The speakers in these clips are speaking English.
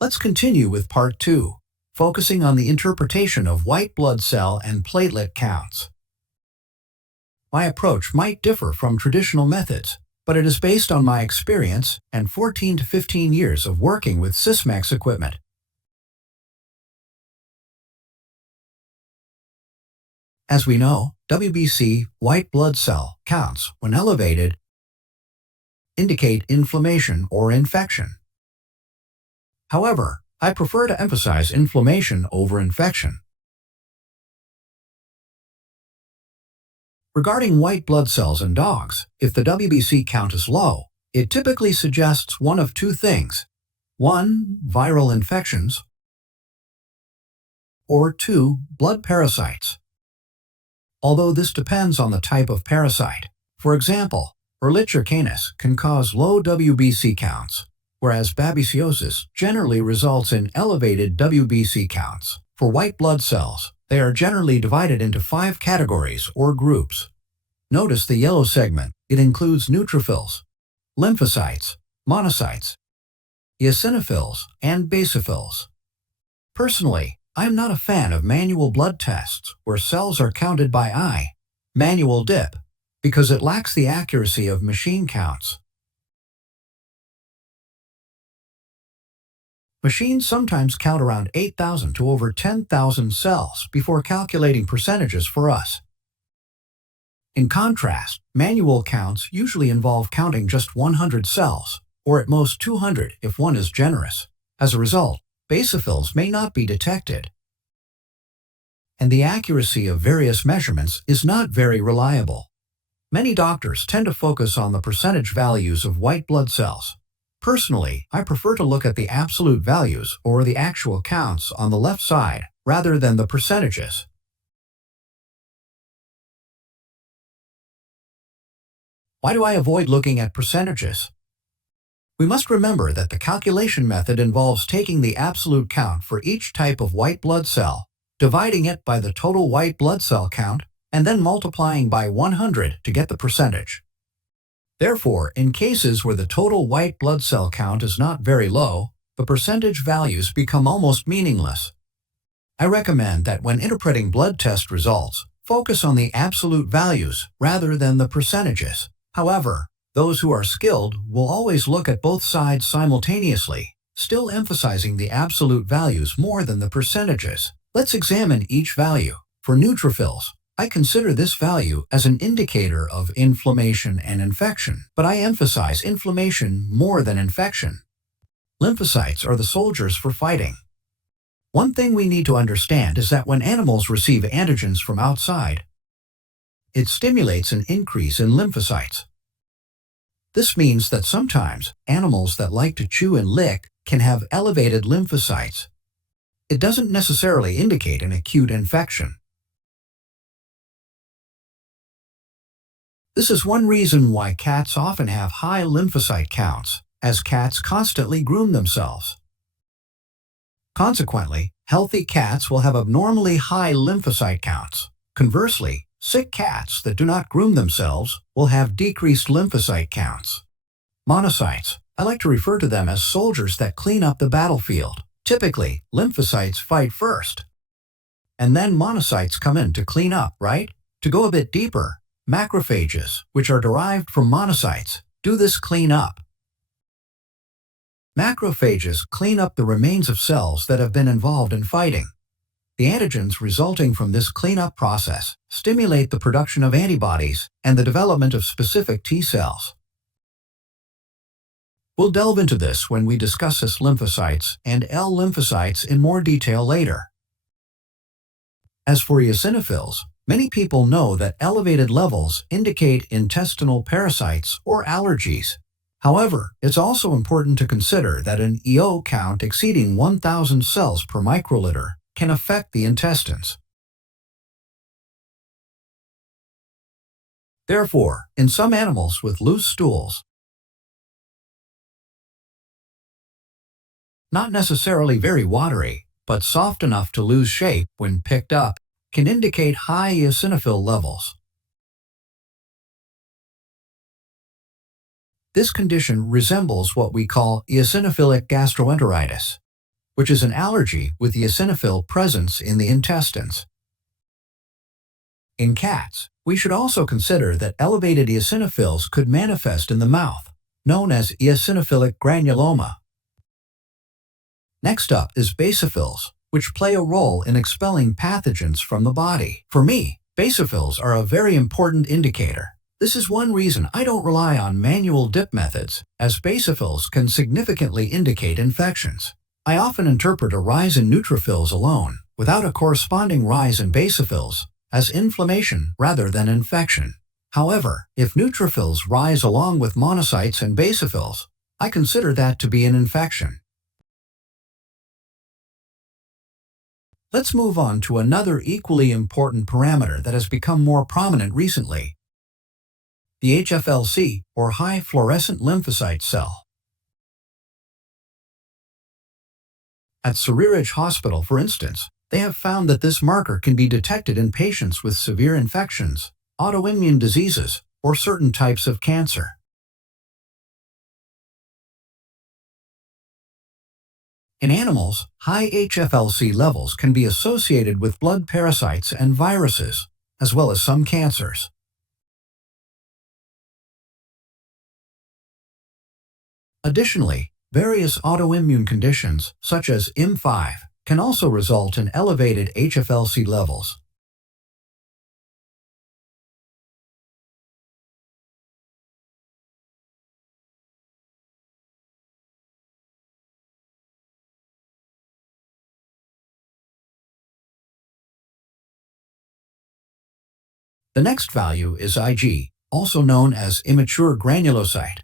Let's continue with Part 2, focusing on the interpretation of white blood cell and platelet counts. My approach might differ from traditional methods, but it is based on my experience and 14 to 15 years of working with Sysmex equipment. As we know, WBC white blood cell counts, when elevated, indicate inflammation or infection. However, I prefer to emphasize inflammation over infection. Regarding white blood cells in dogs, if the WBC count is low, it typically suggests one of two things. 1. Viral infections, or 2. Blood parasites. Although this depends on the type of parasite. For example, Ehrlichia canis can cause low WBC counts, whereas babesiosis generally results in elevated WBC counts. For white blood cells, they are generally divided into 5 categories or groups. Notice the yellow segment. It includes neutrophils, lymphocytes, monocytes, eosinophils, and basophils. Personally, I am not a fan of manual blood tests where cells are counted by eye, manual dip, because it lacks the accuracy of machine counts. Machines sometimes count around 8,000 to over 10,000 cells before calculating percentages for us. In contrast, manual counts usually involve counting just 100 cells, or at most 200 if one is generous. As a result, basophils may not be detected, and the accuracy of various measurements is not very reliable. Many doctors tend to focus on the percentage values of white blood cells. Personally, I prefer to look at the absolute values or the actual counts on the left side rather than the percentages. Why do I avoid looking at percentages? We must remember that the calculation method involves taking the absolute count for each type of white blood cell, dividing it by the total white blood cell count, and then multiplying by 100 to get the percentage. Therefore, in cases where the total white blood cell count is not very low, the percentage values become almost meaningless. I recommend that when interpreting blood test results, focus on the absolute values rather than the percentages. However, those who are skilled will always look at both sides simultaneously, still emphasizing the absolute values more than the percentages. Let's examine each value. For neutrophils, I consider this value as an indicator of inflammation and infection, but I emphasize inflammation more than infection. Lymphocytes are the soldiers for fighting. One thing we need to understand is that when animals receive antigens from outside, it stimulates an increase in lymphocytes. This means that sometimes animals that like to chew and lick can have elevated lymphocytes. It doesn't necessarily indicate an acute infection. This is one reason why cats often have high lymphocyte counts, as cats constantly groom themselves. Consequently, healthy cats will have abnormally high lymphocyte counts. Conversely, sick cats that do not groom themselves will have decreased lymphocyte counts. Monocytes, I like to refer to them as soldiers that clean up the battlefield. Typically, lymphocytes fight first, and then monocytes come in to clean up, right? To go a bit deeper, macrophages, which are derived from monocytes, do this clean up. Macrophages clean up the remains of cells that have been involved in fighting. The antigens resulting from this cleanup process stimulate the production of antibodies and the development of specific T cells. We'll delve into this when we discuss S lymphocytes and L lymphocytes in more detail later. As for eosinophils, many people know that elevated levels indicate intestinal parasites or allergies. However, it's also important to consider that an EO count exceeding 1,000 cells per microliter can affect the intestines. Therefore, in some animals with loose stools, not necessarily very watery, but soft enough to lose shape when picked up, can indicate high eosinophil levels. This condition resembles what we call eosinophilic gastroenteritis. which is an allergy with the eosinophil presence in the intestines. In cats, we should also consider that elevated eosinophils could manifest in the mouth, known as eosinophilic granuloma. Next up is basophils, which play a role in expelling pathogens from the body. For me, basophils are a very important indicator. This is one reason I don't rely on manual dip methods, as basophils can significantly indicate infections. I often interpret a rise in neutrophils alone, without a corresponding rise in basophils, as inflammation rather than infection. However, if neutrophils rise along with monocytes and basophils, I consider that to be an infection. Let's move on to another equally important parameter that has become more prominent recently: the HFLC, or high fluorescent lymphocyte cell. At Surridge Hospital, for instance, they have found that this marker can be detected in patients with severe infections, autoimmune diseases, or certain types of cancer. In animals, high HFLC levels can be associated with blood parasites and viruses, as well as some cancers. Additionally, various autoimmune conditions, such as IM5, can also result in elevated HFLC levels. The next value is Ig, also known as immature granulocyte.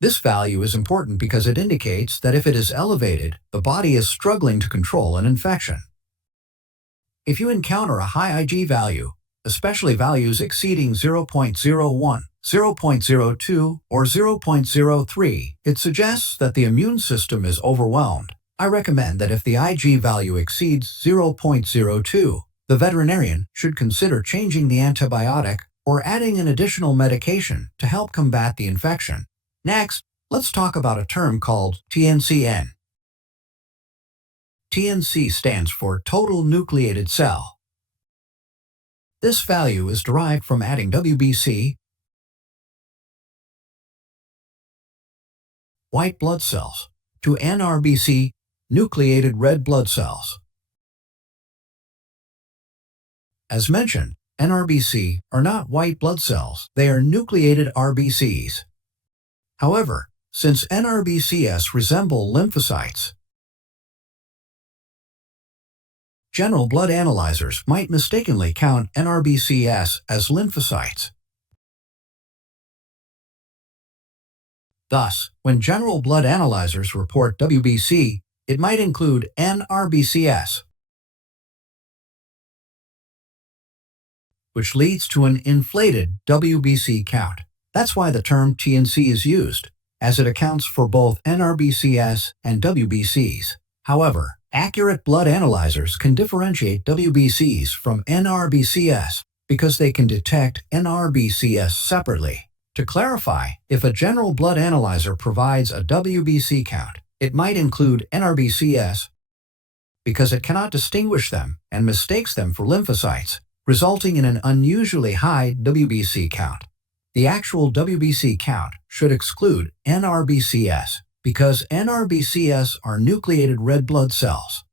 This value is important because it indicates that if it is elevated, the body is struggling to control an infection. If you encounter a high Ig value, especially values exceeding 0.01, 0.02, or 0.03, it suggests that the immune system is overwhelmed. I recommend that if the Ig value exceeds 0.02, the veterinarian should consider changing the antibiotic or adding an additional medication to help combat the infection. Next, let's talk about a term called TNCN. TNC stands for total nucleated cell. This value is derived from adding WBC, white blood cells, to NRBC, nucleated red blood cells. As mentioned, NRBC are not white blood cells, they are nucleated RBCs. However, since NRBCs resemble lymphocytes, general blood analyzers might mistakenly count NRBCs as lymphocytes. Thus, when general blood analyzers report WBC, it might include NRBCs, which leads to an inflated WBC count. That's why the term TNC is used, as it accounts for both NRBCs and WBCs. However, accurate blood analyzers can differentiate WBCs from NRBCs because they can detect NRBCs separately. To clarify, if a general blood analyzer provides a WBC count, it might include NRBCs because it cannot distinguish them and mistakes them for lymphocytes, resulting in an unusually high WBC count. The actual WBC count should exclude NRBCs because NRBCs are nucleated red blood cells.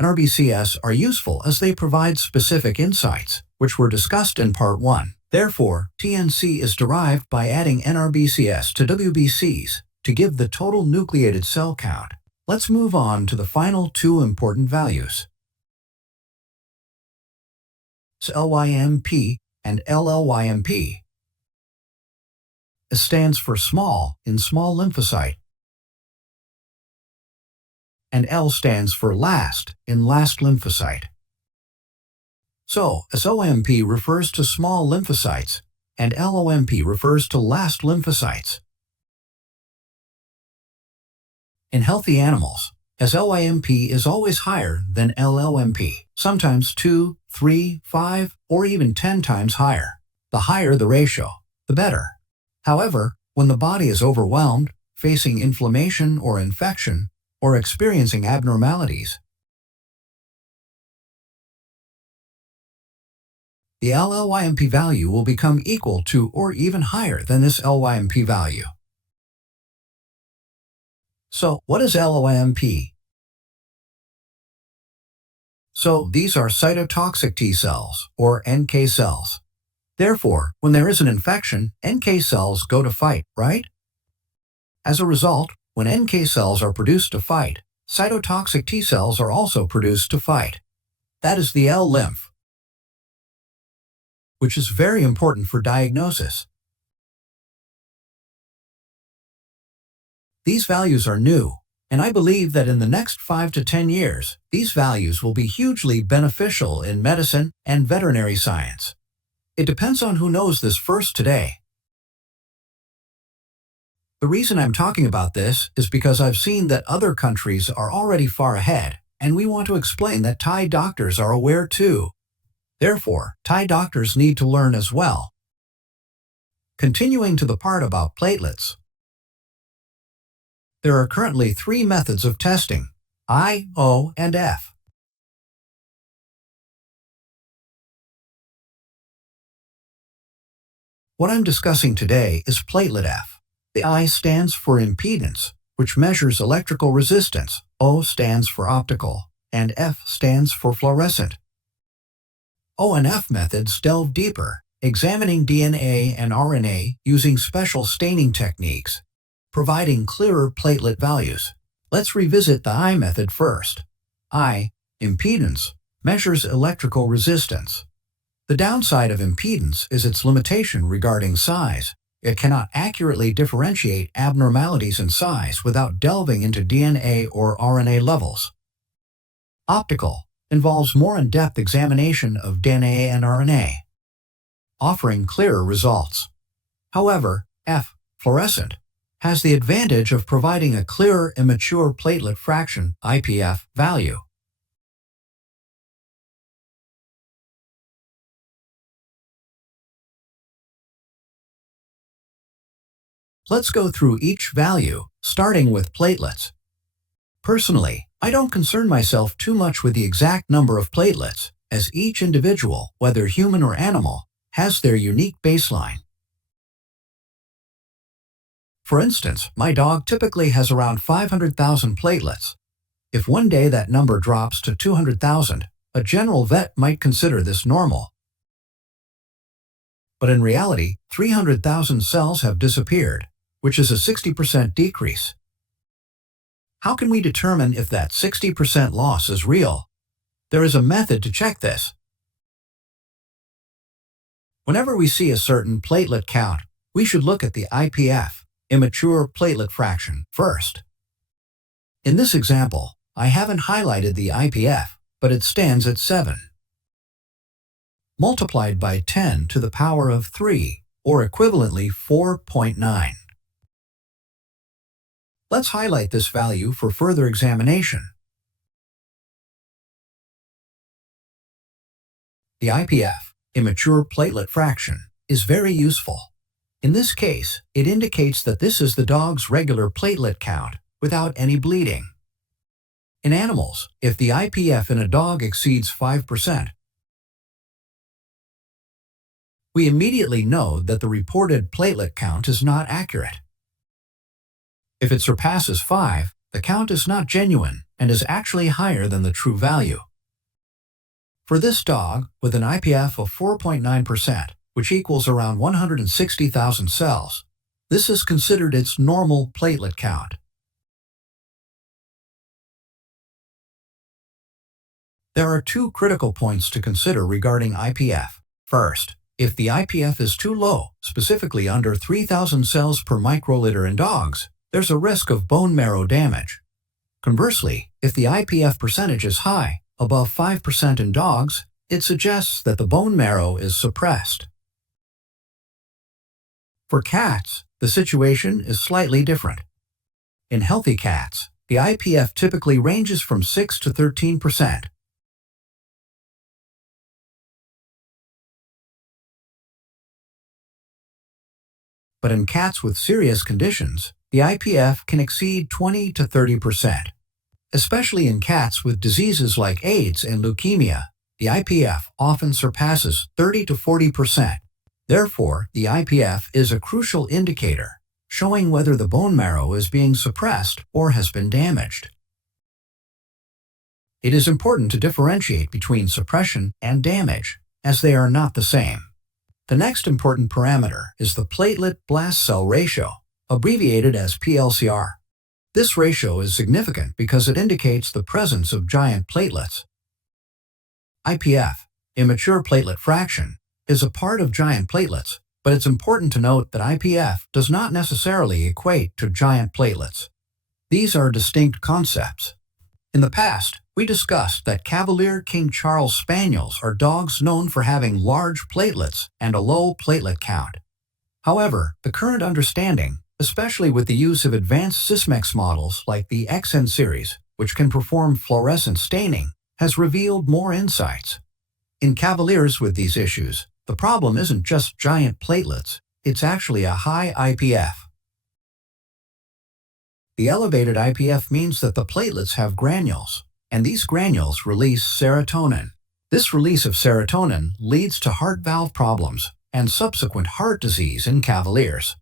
NRBCs are useful as they provide specific insights, which were discussed in Part 1. Therefore, TNC is derived by adding NRBCs to WBCs to give the total nucleated cell count. Let's move on to the final two important values: LYMP and LLYMP. It stands for small in small lymphocyte, and L stands for last in last lymphocyte. So, SOMP refers to small lymphocytes, and LOMP refers to last lymphocytes. In healthy animals, as LYMP is always higher than LLMP, sometimes 2, 3, 5, or even 10 times higher. The higher the ratio, the better. However, when the body is overwhelmed, facing inflammation or infection, or experiencing abnormalities, the LLYMP value will become equal to or even higher than this LYMP value. So, what is LYMP? So, these are cytotoxic T cells, or NK cells. Therefore, when there is an infection, NK cells go to fight, right? As a result, when NK cells are produced to fight, cytotoxic T cells are also produced to fight. That is the L-lymph, which is very important for diagnosis. These values are new, and I believe that in the next 5 to 10 years, these values will be hugely beneficial in medicine and veterinary science. It depends on who knows this first today. The reason I'm talking about this is because I've seen that other countries are already far ahead, and we want to explain that Thai doctors are aware too. Therefore, Thai doctors need to learn as well. Continuing to the part about platelets. There are currently 3 methods of testing: I, O, and F. What I'm discussing today is platelet F. The I stands for impedance, which measures electrical resistance. O stands for optical, and F stands for fluorescent. O and F methods delve deeper, examining DNA and RNA using special staining techniques, providing clearer platelet values. Let's revisit the I method first. I, impedance, measures electrical resistance. The downside of impedance is its limitation regarding size. It cannot accurately differentiate abnormalities in size without delving into DNA or RNA levels. Optical involves more in-depth examination of DNA and RNA, offering clearer results. However, F, fluorescent, has the advantage of providing a clearer immature platelet fraction (IPF) value. Let's go through each value, starting with platelets. Personally, I don't concern myself too much with the exact number of platelets, as each individual, whether human or animal, has their unique baseline. For instance, my dog typically has around 500,000 platelets. If one day that number drops to 200,000, a general vet might consider this normal. But in reality, 300,000 cells have disappeared, which is a 60% decrease. How can we determine if that 60% loss is real? There is a method to check this. Whenever we see a certain platelet count, we should look at the IPF, immature platelet fraction, first. In this example, I haven't highlighted the IPF, but it stands at 7. Multiplied by 10 to the power of 3, or equivalently 4.9. Let's highlight this value for further examination. The IPF, immature platelet fraction, is very useful. In this case, it indicates that this is the dog's regular platelet count without any bleeding. In animals, if the IPF in a dog exceeds 5%, we immediately know that the reported platelet count is not accurate. If it surpasses 5, the count is not genuine and is actually higher than the true value. For this dog, with an IPF of 4.9%, which equals around 160,000 cells, this is considered its normal platelet count. There are 2 critical points to consider regarding IPF. First, if the IPF is too low, specifically under 3,000 cells per microliter in dogs, there's a risk of bone marrow damage. Conversely, if the IPF percentage is high, above 5% in dogs, it suggests that the bone marrow is suppressed. For cats, the situation is slightly different. In healthy cats, the IPF typically ranges from 6 to 13%. But in cats with serious conditions, the IPF can exceed 20 to 30%. Especially in cats with diseases like AIDS and leukemia, the IPF often surpasses 30 to 40%. Therefore, the IPF is a crucial indicator, showing whether the bone marrow is being suppressed or has been damaged. It is important to differentiate between suppression and damage, as they are not the same. The next important parameter is the platelet blast cell ratio, abbreviated as PLCR. This ratio is significant because it indicates the presence of giant platelets. IPF, immature platelet fraction, is a part of giant platelets, but it's important to note that IPF does not necessarily equate to giant platelets. These are distinct concepts. In the past, we discussed that Cavalier King Charles Spaniels are dogs known for having large platelets and a low platelet count. However, the current understanding, especially with the use of advanced Sysmex models like the XN series, which can perform fluorescent staining, has revealed more insights. In Cavaliers with these issues, the problem isn't just giant platelets, it's actually a high IPF. The elevated IPF means that the platelets have granules, and these granules release serotonin. This release of serotonin leads to heart valve problems and subsequent heart disease in Cavaliers.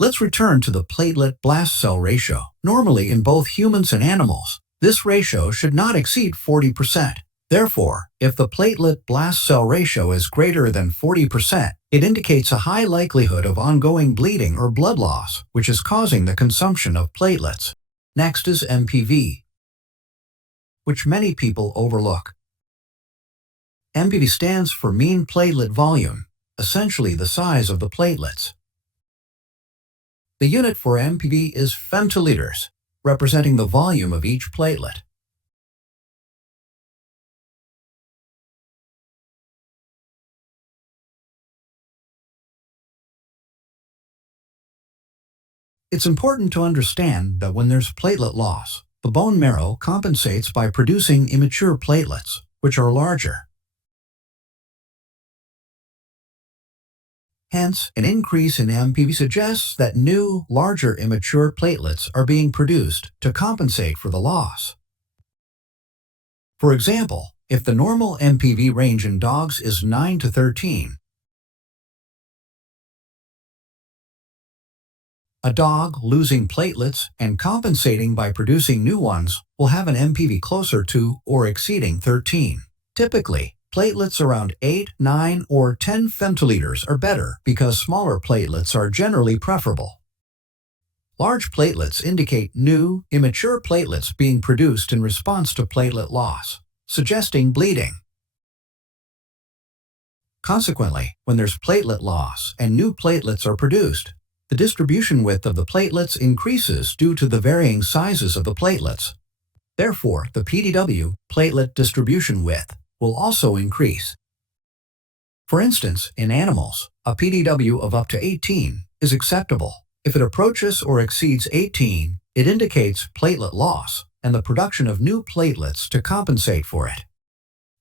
Let's return to the platelet blast cell ratio. Normally, in both humans and animals, this ratio should not exceed 40%. Therefore, if the platelet blast cell ratio is greater than 40%, it indicates a high likelihood of ongoing bleeding or blood loss, which is causing the consumption of platelets. Next is MPV, which many people overlook. MPV stands for mean platelet volume, essentially the size of the platelets. The unit for MPV is femtoliters, representing the volume of each platelet. It's important to understand that when there's platelet loss, the bone marrow compensates by producing immature platelets, which are larger. Hence, an increase in MPV suggests that new, larger immature platelets are being produced to compensate for the loss. For example, if the normal MPV range in dogs is 9 to 13, a dog losing platelets and compensating by producing new ones will have an MPV closer to or exceeding 13. Typically, platelets around 8, 9, or 10 femtoliters are better because smaller platelets are generally preferable. Large platelets indicate new, immature platelets being produced in response to platelet loss, suggesting bleeding. Consequently, when there's platelet loss and new platelets are produced, the distribution width of the platelets increases due to the varying sizes of the platelets. Therefore, the PDW, platelet distribution width, will also increase. For instance, in animals, a PDW of up to 18 is acceptable. If it approaches or exceeds 18, it indicates platelet loss and the production of new platelets to compensate for it.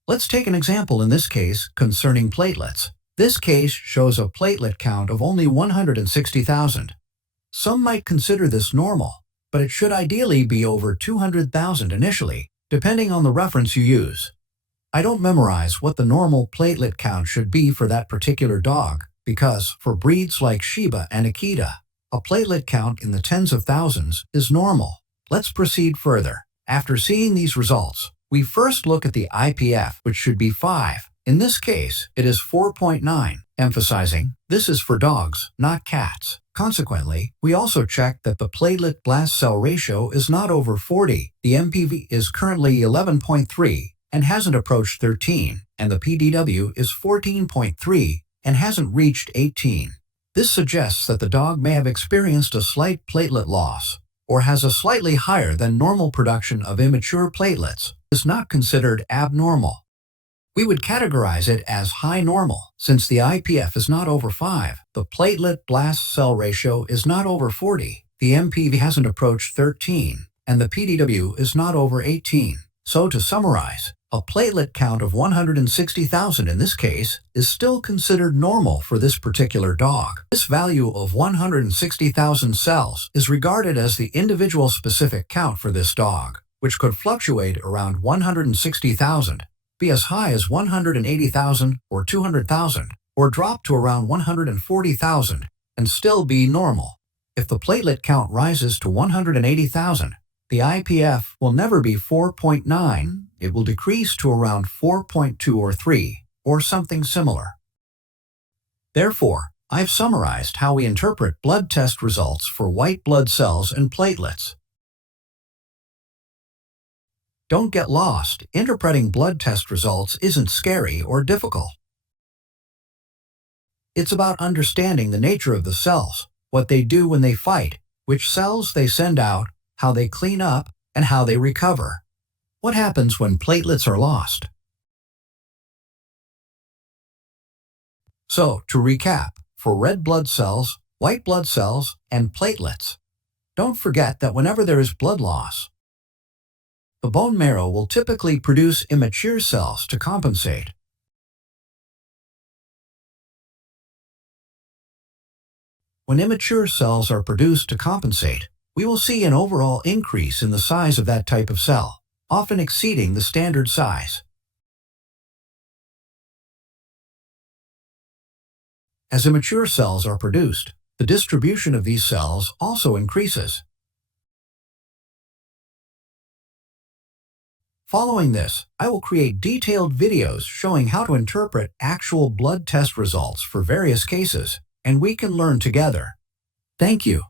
Let's take an example in this case concerning platelets. This case shows a platelet count of only 160,000. Some might consider this normal, but it should ideally be over 200,000 initially, depending on the reference you use. I don't memorize what the normal platelet count should be for that particular dog, because for breeds like Shiba and Akita, a platelet count in the tens of thousands is normal. Let's proceed further. After seeing these results, we first look at the IPF, which should be 5. In this case, it is 4.9, emphasizing this is for dogs, not cats. Consequently, we also check that the platelet blast cell ratio is not over 40. The MPV is currently 11.3 and hasn't approached 13, and the PDW is 14.3 and hasn't reached 18. This suggests that the dog may have experienced a slight platelet loss or has a slightly higher than normal production of immature platelets. It is not considered abnormal. We would categorize it as high normal. Since the IPF is not over 5, the platelet blast cell ratio is not over 40, The MPV hasn't approached 13, and the PDW is not over 18. So to summarize, a platelet count of 160,000 in this case is still considered normal for this particular dog. This value of 160,000 cells is regarded as the individual specific count for this dog, which could fluctuate around 160,000, be as high as 180,000 or 200,000, or drop to around 140,000 and still be normal. If the platelet count rises to 180,000, the IPF will never be 4.9, it will decrease to around 4.2 or 3, or something similar. Therefore, I've summarized how we interpret blood test results for white blood cells and platelets. Don't get lost, interpreting blood test results isn't scary or difficult. It's about understanding the nature of the cells, what they do when they fight, which cells they send out, how they clean up, and how they recover. What happens when platelets are lost? So, to recap, for red blood cells, white blood cells, and platelets, don't forget that whenever there is blood loss, the bone marrow will typically produce immature cells to compensate. When immature cells are produced to compensate, we will see an overall increase in the size of that type of cell, often exceeding the standard size. As immature cells are produced, the distribution of these cells also increases. Following this, I will create detailed videos showing how to interpret actual blood test results for various cases, and we can learn together. Thank you.